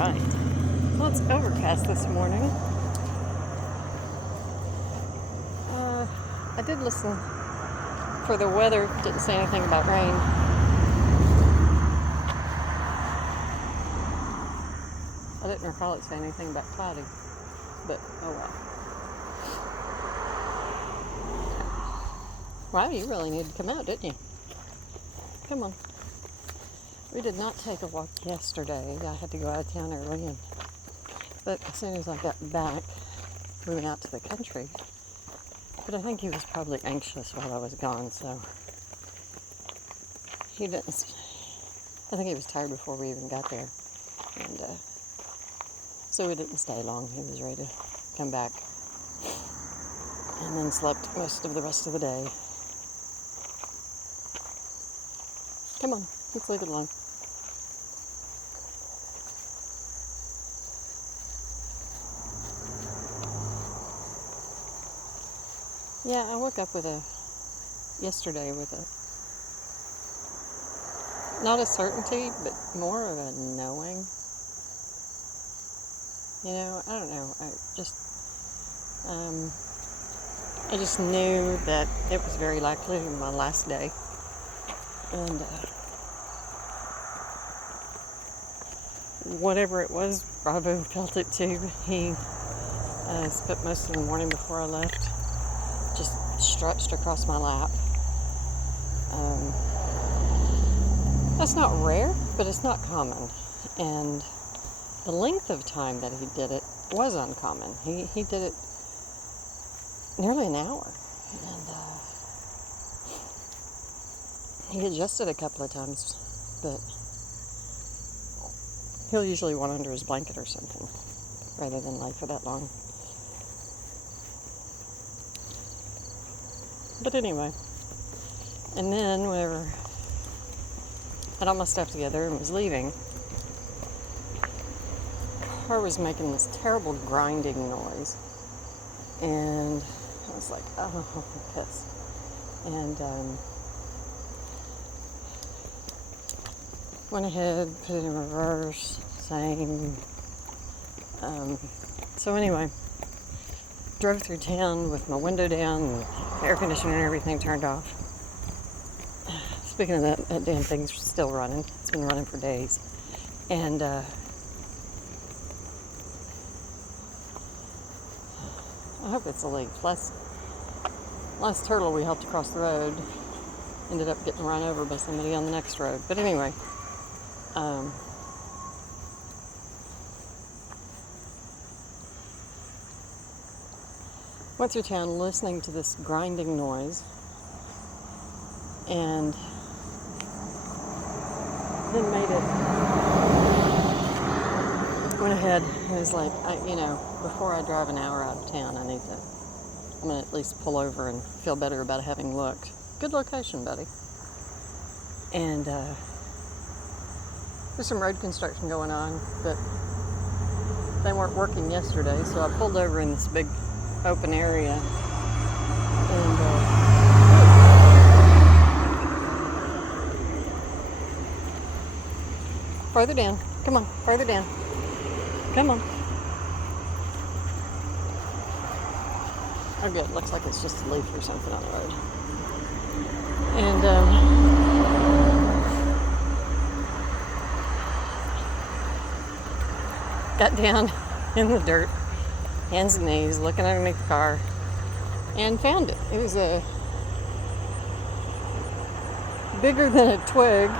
right. Well, it's overcast this morning. I did listen for the weather. Didn't say anything about rain. I didn't recall it saying anything about cloudy. But, oh well. Wow, you really needed to come out, didn't you? Come on. We did not take a walk yesterday. I had to go out of town early, but as soon as I got back, we went out to the country. But I think he was probably anxious while I was gone, so he didn't. I think he was tired before we even got there, and so we didn't stay long. He was ready to come back, and then slept most of the rest of the day. Come on, let's leave it alone. Yeah, I woke up yesterday with not a certainty, but more of a knowing. I don't know. I just knew that it was very likely my last day, and whatever it was, Bravo felt it too. He spent most of the morning before I left just stretched across my lap. That's not rare, but it's not common. And the length of time that he did it was uncommon. He did it nearly an hour. And he adjusted a couple of times, but he'll usually want under his blanket or something rather than lay for that long. But anyway, and then whenever I had all my stuff together and was leaving, the car was making this terrible grinding noise, and I was like, oh, I'm pissed. And went ahead, put it in reverse, same. So anyway, drove through town with my window down and air conditioner and everything turned off. Speaking of that damn thing's still running. It's been running for days. And I hope it's a leak. Last turtle we helped across the road ended up getting run over by somebody on the next road. But anyway, went through town listening to this grinding noise, and then went ahead and was like, before I drive an hour out of town, I'm going to at least pull over and feel better about having looked. Good location, buddy. And there's some road construction going on, but they weren't working yesterday, so I pulled over in this big open area, and further down. Come on, further down. Come on. Oh, good. Looks like it's just a leaf or something on the road. And got down in the dirt, hands and knees, looking underneath the car, and found it. It was bigger than a twig,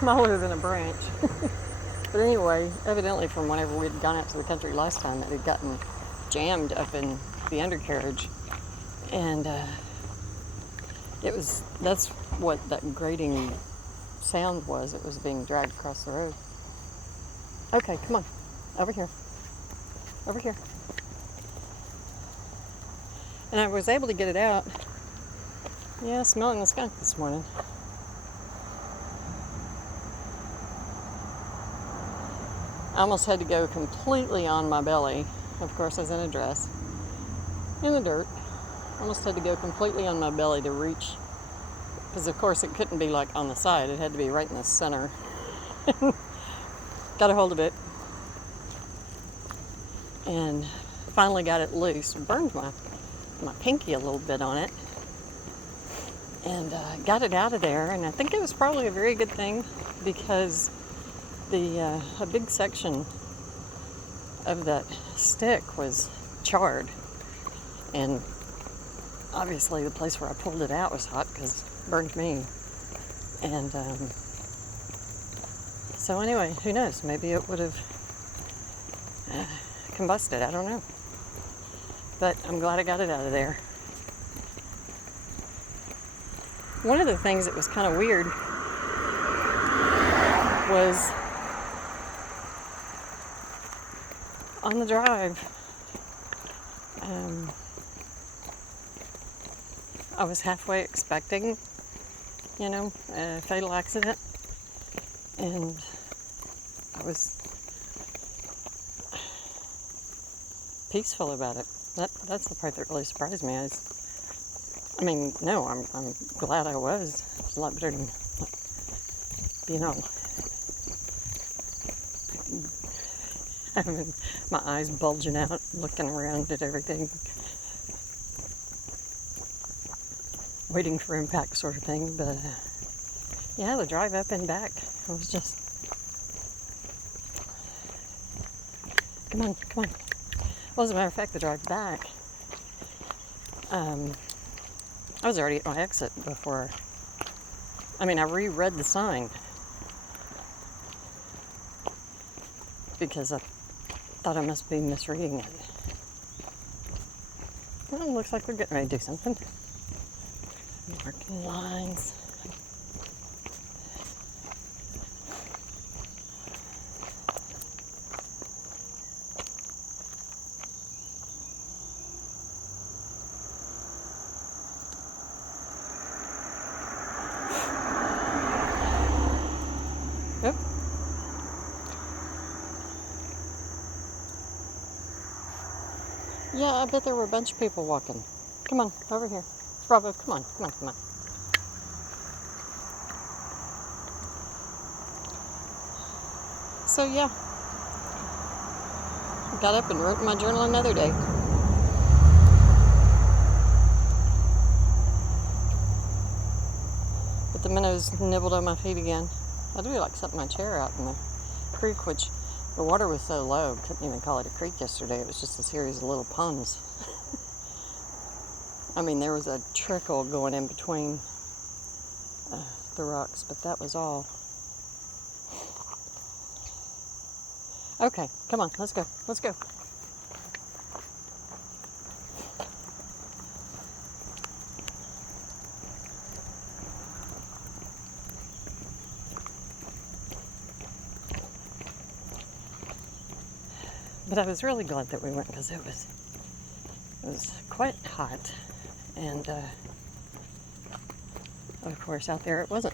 smaller than a branch. But anyway, evidently from whenever we'd gone out to the country last time, it had gotten jammed up in the undercarriage, and that's what that grating sound was. It was being dragged across the road. Okay, come on, over here, and I was able to get it out. Yeah, smelling the skunk this morning. I almost had to go completely on my belly. Of course, I was in a dress, in the dirt. Almost had to go completely on my belly to reach Because of course it couldn't be like on the side, it had to be right in the center. Got a hold of it and finally got it loose. Burned my pinky a little bit on it, and got it out of there. And I think it was probably a very good thing, because a big section of that stick was charred, and obviously the place where I pulled it out was hot because it burned me. And so anyway, who knows, maybe it would have combusted, I don't know, but I'm glad I got it out of there. One of the things that was kind of weird was on the drive, I was halfway expecting, a fatal accident, and I was peaceful about it. That's the part that really surprised me. I'm glad I was. It's a lot better than, having my eyes bulging out, looking around at everything, waiting for impact sort of thing. But yeah, the drive up and back, it was just, come on. Well, as a matter of fact, the drive back, I was already at my exit before, I reread the sign because I thought I must be misreading it. Well, it looks like they're getting ready to do something. Marking lines. Yep. Yeah, I bet there were a bunch of people walking. Come on, over here. Bravo, come on. So yeah, got up and wrote in my journal another day. But the minnows nibbled on my feet again. I do like setting my chair out in the creek, which the water was so low, couldn't even call it a creek yesterday. It was just a series of little ponds. There was a trickle going in between the rocks, but that was all. Okay, come on, let's go. But I was really glad that we went, because it was quite hot, and of course out there it wasn't.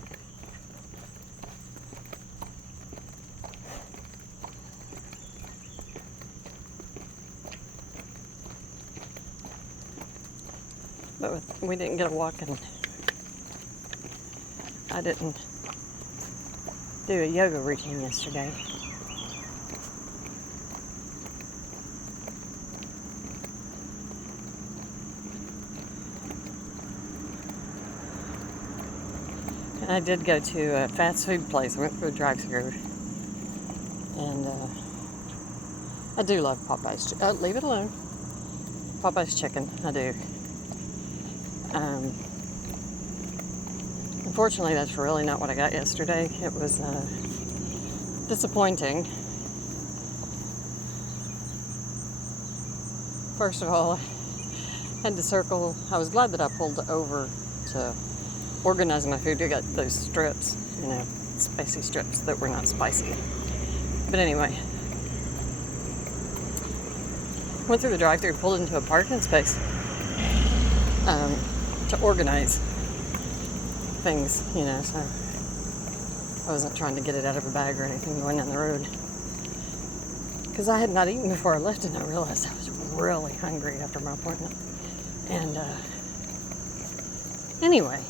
But we didn't get a walk, and I didn't do a yoga routine yesterday. I did go to a fast food place. I went through a drive-thru, and I do love Popeye's. Leave it alone. Popeye's chicken, I do. Unfortunately, that's really not what I got yesterday. It was disappointing. First of all, I had to circle. I was glad that I pulled over to organize my food. I got those strips, spicy strips that were not spicy. But anyway, went through the drive-thru, pulled into a parking space to organize things, so I wasn't trying to get it out of a bag or anything going down the road. Because I had not eaten before I left, and I realized I was really hungry after my appointment. And anyway,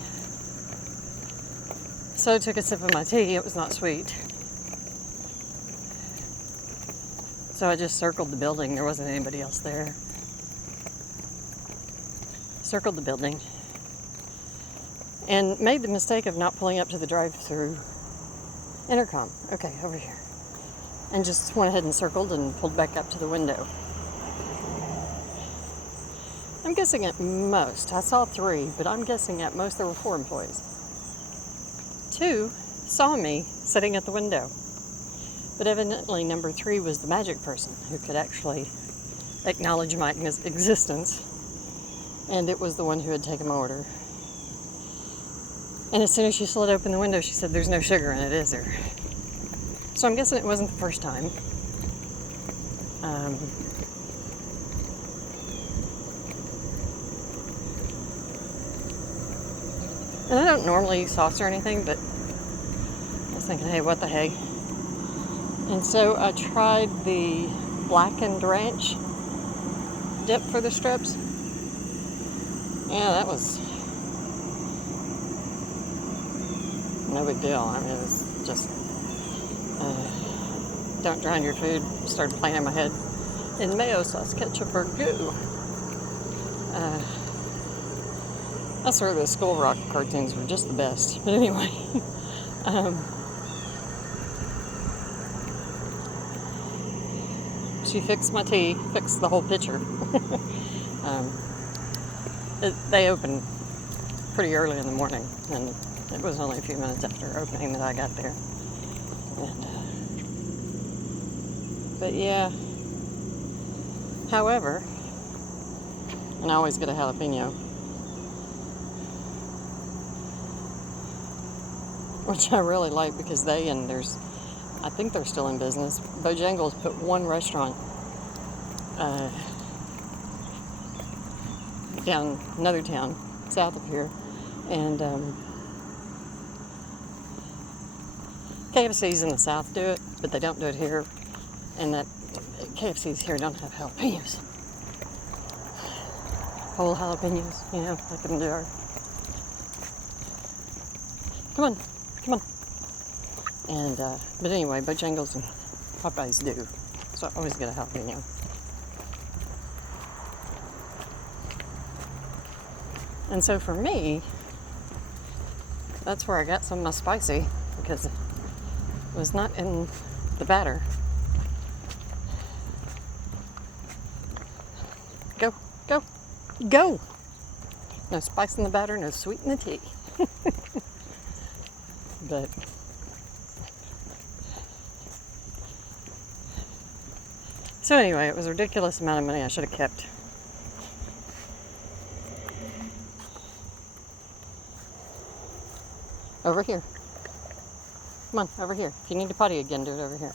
So I took a sip of my tea. It was not sweet. So I just circled the building. There wasn't anybody else there. Circled the building and made the mistake of not pulling up to the drive-through intercom. Okay, over here. And just went ahead and circled and pulled back up to the window. I'm guessing at most, I saw 3, but I'm guessing at most there were 4 employees. 2 saw me sitting at the window. But evidently number 3 was the magic person who could actually acknowledge my existence. And it was the one who had taken my order. And as soon as she slid open the window, she said, "There's no sugar in it, is there?" So I'm guessing it wasn't the first time. And I don't normally use sauce or anything, but I was thinking, hey, what the heck? And so I tried the blackened ranch dip for the strips. Yeah, that was no big deal. I mean, it was just, don't drown your food started playing in my head. And mayo sauce, ketchup, or goo. I swear the Skull Rock cartoons were just the best. But anyway, she fixed my tea, fixed the whole pitcher. They opened pretty early in the morning, and it was only a few minutes after opening that I got there. And, but yeah, however, and I always get a jalapeno, which I really like because I think they're still in business. Bojangles put one restaurant down another town south of here, and KFCs in the south do it, but they don't do it here, and that KFCs here don't have jalapenos. Whole jalapenos, like in the jar. Come on. And, but anyway, Bojangles and Popeyes do, so I always get a jalapeno. And so for me, that's where I got some of my spicy, because it was not in the batter. Go! No spice in the batter, no sweet in the tea. But so anyway, it was a ridiculous amount of money I should have kept. Over here. Come on, over here. If you need to potty again, do it over here.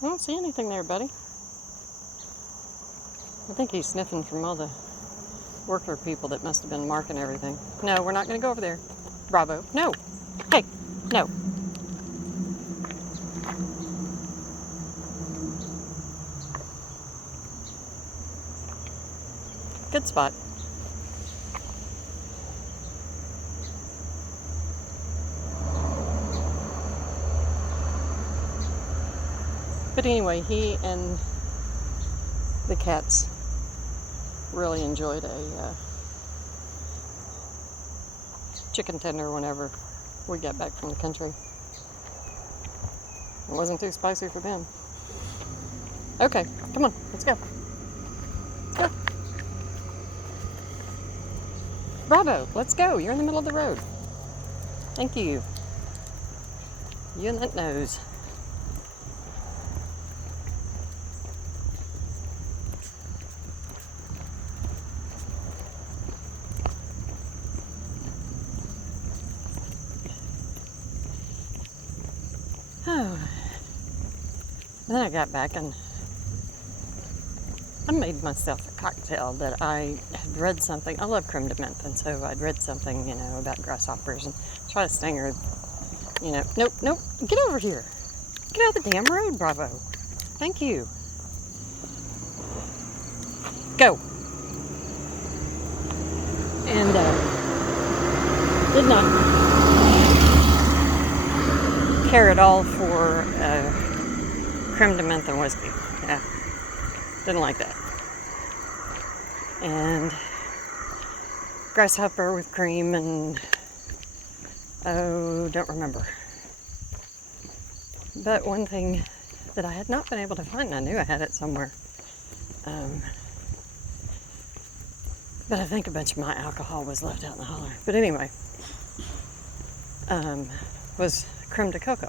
I don't see anything there, buddy. I think he's sniffing from all the worker people that must have been marking everything. No, we're not going to go over there. Bravo. No. Hey, no. Good spot. But anyway, he and the cats really enjoyed a chicken tender whenever we got back from the country. It wasn't too spicy for them. Okay, come on, let's go. Let's go. Bravo, let's go. You're in the middle of the road. Thank you. You and that nose. Oh. Then I got back and I made myself a cocktail that I had read something. I love creme de menthe, and so I'd read something, about grasshoppers and try to sting her, Nope, get over here. Get out of the damn road, Bravo. Thank you. Go. And did not care at all for creme de menthe and whiskey. Yeah, didn't like that. And grasshopper with cream and don't remember. But one thing that I had not been able to find, and I knew I had it somewhere, but I think a bunch of my alcohol was left out in the holler. But anyway, was creme de coco.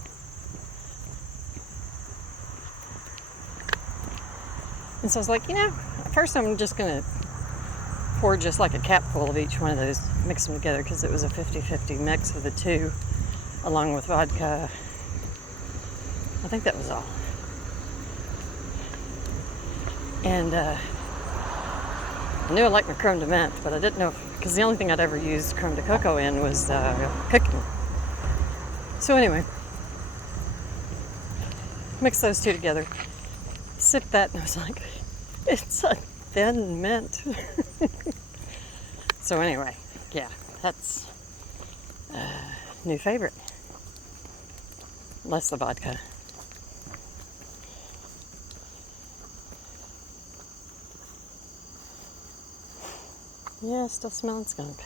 And so I was like, first I'm just going to pour just like a capful of each one of those, mix them together, because it was a 50-50 mix of the two, along with vodka. I think that was all. And I knew I liked my creme de menthe, but I didn't know, because the only thing I'd ever used creme de coco in was cooking. So anyway, mix those two together, sip that, and I was like, it's a thin mint. So anyway, yeah, that's new favorite. Less the vodka. Yeah, still smelling skunk.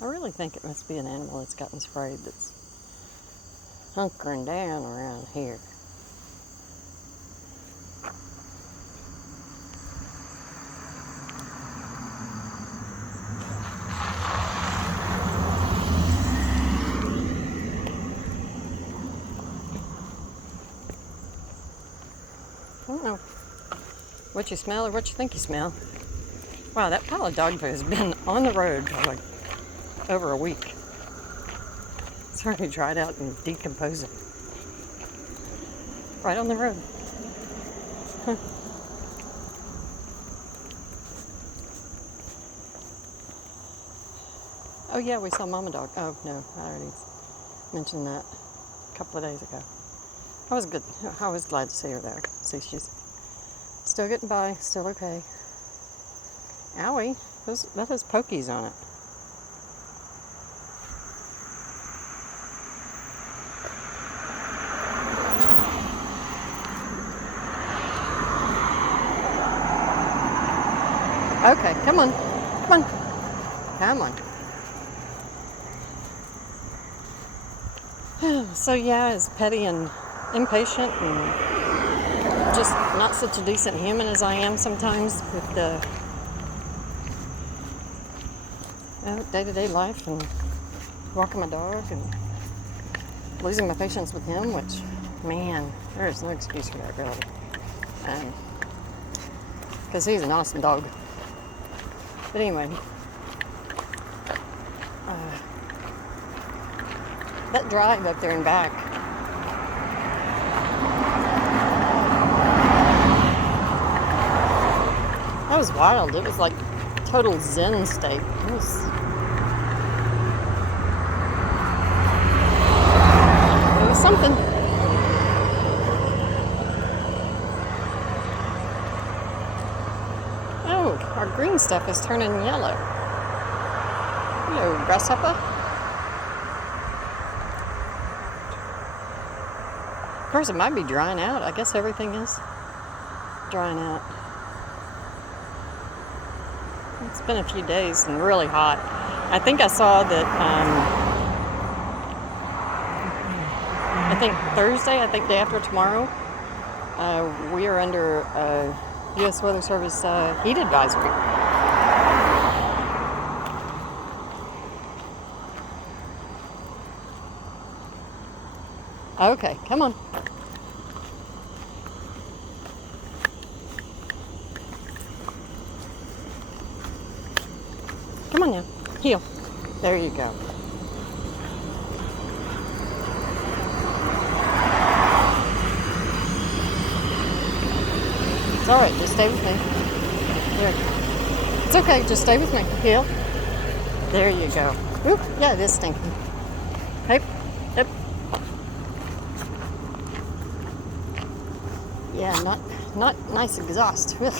I really think it must be an animal that's gotten sprayed that's hunkering down around here. I don't know what you smell or what you think you smell. Wow, that pile of dog food has been on the road for like over a week. It's already dried out and decomposing. Right on the road. Huh. Oh yeah, we saw Mama Dog. Oh no, I already mentioned that a couple of days ago. I was good. I was glad to see her there. See, she's still getting by, still okay. Owie, that has pokies on it. Okay, come on. So yeah, as petty and impatient and just not such a decent human as I am sometimes with the day-to-day life and walking my dog and losing my patience with him, which, man, there is no excuse for that girl. Because he's an awesome dog. But anyway, that drive up there and back, that was wild. It was like total zen state. It was something. Oh, our green stuff is turning yellow. Hello, grasshopper. Of course, it might be drying out. I guess everything is drying out. It's been a few days and really hot. I think I saw that, I think Thursday, day after tomorrow, we are under a U.S. Weather Service heat advisory. Okay, come on. Come on now, heel. There you go. It's all right. Just stay with me. There. It's okay. Just stay with me. Heel. There you go. Oop. Yeah, it is stinking. Hey. Yep. Yeah, not nice exhaust. Ugh.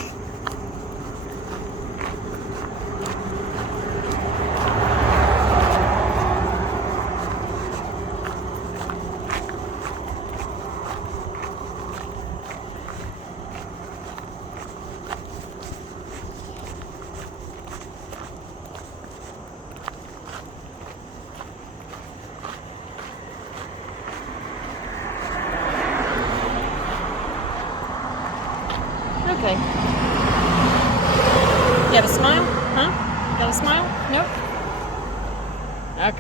Okay. You have a smile? Huh? Got a smile? Nope. Okay.